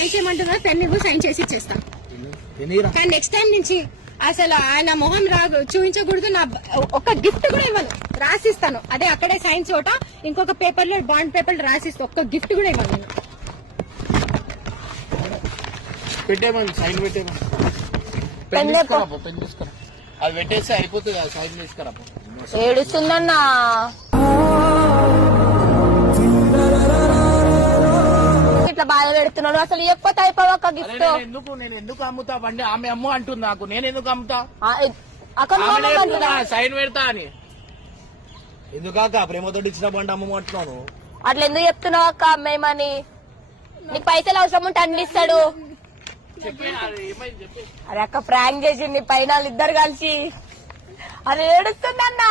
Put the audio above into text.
Sign చేయమంటున్నా, pen ఇవ్వు, sign చేసి ఇచ్చేస్తా. కానీ నెక్స్ట్ టైం నుంచి అసలు ఆయన మొహం చూపించకూడదు. నా ఒక గిఫ్ట్ కూడా ఇవ్వను, రాసిస్తాను. అదే అక్కడే సైన్ చోట ఇంకొక పేపర్ లో బాండ్ పేపర్ రాసిస్తా. ఒక్క గిఫ్ట్ కూడా ఇవ్వను నేను. పెట్టేమని సైన్ పెట్టేమని అది పెట్టేస్తే అయిపోతుంది. సైన్ తీసుకురా. ఏడుస్తుందన్నా. ఇట్లా బాధ పెడుతున్నాడు. అసలు చెప్పతే అయిపోయి ఒక గిఫ్ట్. నేను ఎందుకు అమ్ముతా బండి? ఆమె అమ్ము అంటుంది నాకు. నేను ఎందుకు అమ్ముతా? అక్కడ సైన్ పెడతా అని. ఎందుకాక ప్రేమతో ఇచ్చిన బండి అమ్మమంటున్నాను. అట్లా ఎందుకు చెప్తున్నావు అక్క? అమ్మేమని నీకు పైసలు అవసరం ఉంటే అందిస్తాడు. అరే అక్క ప్రాంక్ చేసింది పైన ఇద్దరు కలిసి. అరే ఏడుస్తుందన్నా.